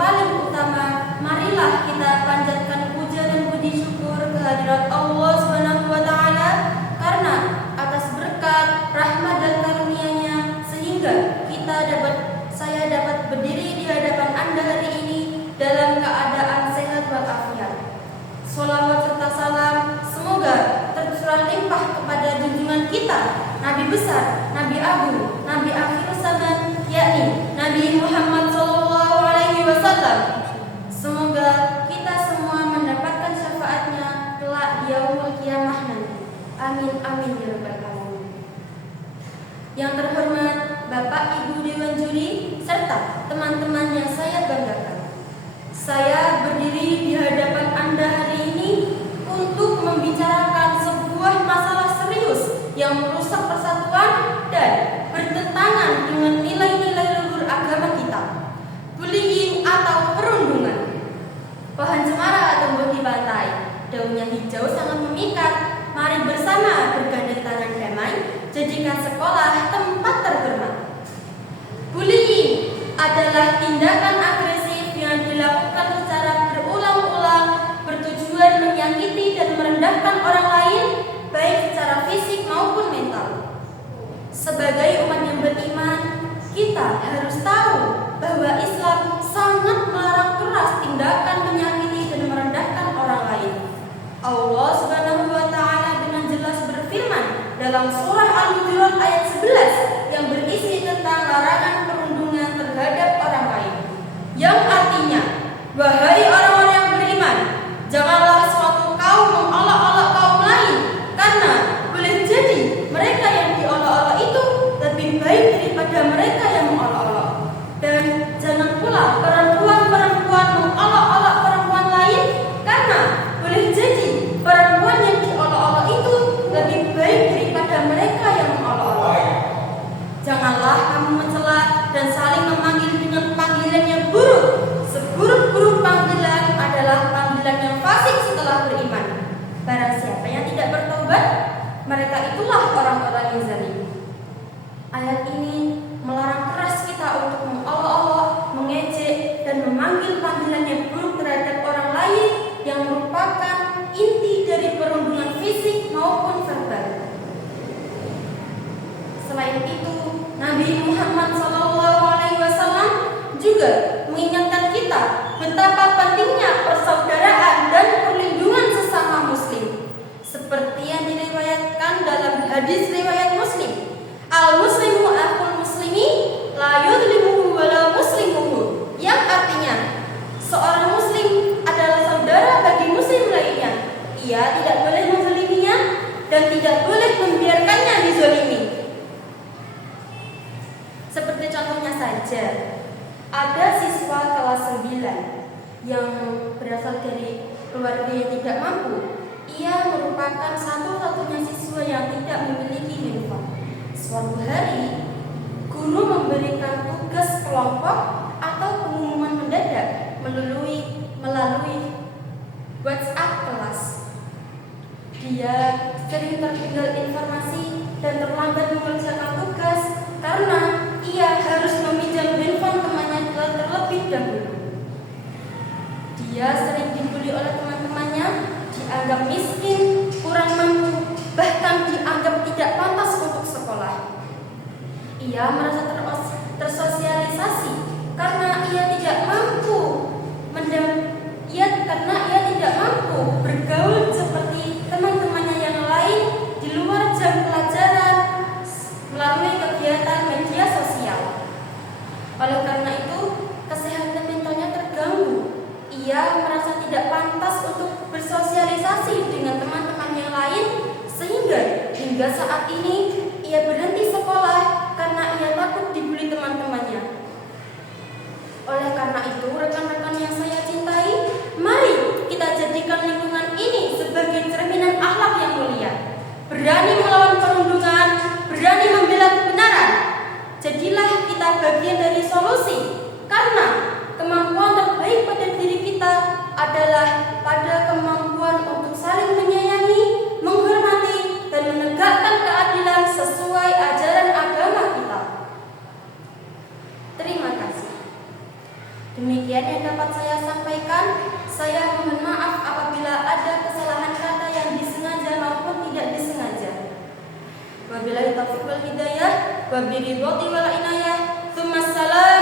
paling utama, marilah kita panjatkan puja dan puji syukur kehadirat Allah Subhanahu wa taala karena atas berkat, rahmat dan karunia-Nya sehingga saya dapat berdiri di hadapan Anda hari ini dalam keadaan sehat walafiat. Sholawat serta salam semoga tercurah limpah kepada junjungan kita, Nabi besar, Nabi agung, Nabi akhir zaman, yakni Nabi Muhammad SAW. Semoga kita semua mendapatkan syafaatnya kelak di yaumul qiyamah nanti. Amin amin ya rabbal alamin. Yang terhormat Bapak Ibu Dewan Juri serta teman-teman yang saya banggakan. Saya berdiri di hadapan Anda hari ini untuk membicarakan sebuah masalah serius yang merusak persatuan dan bertentangan dengan nilai-nilai luhur agama kita. Bullying atau perundungan. Pohon cemara tumbuh di pantai, daunnya hijau sangat memikat. Mari bersama bergandeng tangan damai, jadikan sekolah tempat terhormat. Bullying adalah tindakan agresif yang dilakukan secara berulang-ulang bertujuan menyakiti dan merendahkan orang lain, baik secara fisik maupun mental. Sebagai umat yang beriman, kita harus tahu bahwa Islam sangat melarang keras tindakan menyakiti dan merendahkan orang lain. Allah Subhanahu wa taala dengan jelas berfirman dalam surah Al-Hujurat ayat 11 yang berisi tentang larangan perundungan terhadap orang lain, yang artinya, wahai orang-orang yang beriman, janganlah suatu kaum mengolok-olok kaum lain, karena boleh jadi mereka yang diolok-olok itu lebih baik daripada mereka yang mengolok-olok. Dan jangan pula perempuan-perempuan mengolok-olok perempuan lain, karena boleh jadi perempuan yang diolok-olok itu lebih baik daripada mereka yang mengolok-olok. Janganlah kamu mencela dan saling memanggil dengan panggilan yang buruk. Seburuk-buruk panggilan adalah panggilan yang fasik setelah beriman. Barang siapa yang tidak bertobat, mereka itulah orang-orang yang zalim. Ayat ini melarang keras kita untuk mengolok-olok, mengejek, dan memanggil panggilan yang buruk terhadap orang lain yang merupakan inti dari perundungan fisik maupun verbal. Selain itu, Nabi Muhammad SAW juga mengingatkan kita betapa pentingnya persaudaraan dan perlindungan sesama muslim. Seperti yang diriwayatkan dalam hadis riwayat Muslim, al-muslimu akhul muslimi la yudlimuhu wa la muslimuhu, yang artinya seorang muslim adalah saudara bagi muslim lainnya. Ia tidak boleh menzaliminya dan tidak boleh membiarkannya dizalimi. Seperti contohnya saja, ada siswa kelas 9 yang berasal dari keluarga yang tidak mampu. Ia merupakan satu-satunya siswa yang tidak memiliki handphone. Suatu hari, guru memberikan tugas kelompok atau pengumuman mendadak melalui WhatsApp kelas. Dia sering tertinggal informasi dan terlambat mengerjakan tugas karena ia harus meminjam handphone temannya terlebih dahulu. Dia sering dibully oleh teman-temannya, dianggap miskin, kurang mampu, bahkan dianggap tidak pantas untuk sekolah. Ia merasa tersosialisasi karena ia tidak mampu bergaul seperti teman-temannya yang lain di luar jam pelajaran melalui kegiatan media sosial. Oleh karena itu, kesehatan mentalnya terganggu. Ia merasa tidak pantas untuk bersosialisasi dengan teman-teman yang lain, sehingga hingga saat ini ia berhenti sekolah karena ia takut dibully teman-temannya. Oleh karena itu, rekan-rekan yang saya cintai, mari kita jadikan lingkungan ini sebagai cerminan akhlak yang mulia. Berani melawan perundungan, berani membela kebenaran. Jadilah kita bagian dari solusi, karena kemampuan terbaik pada diri kita adalah pada kemampuan untuk saling menyayangi, menghormati, dan menegakkan keadilan sesuai ajaran agama kita. Terima kasih. Demikian yang dapat saya sampaikan. Saya mohon maaf apabila ada kesalahan kata yang disengaja maupun tidak disengaja. Wabillahi taufiq wal hidayah, wabiridhati wal inayah. Tsumma salam.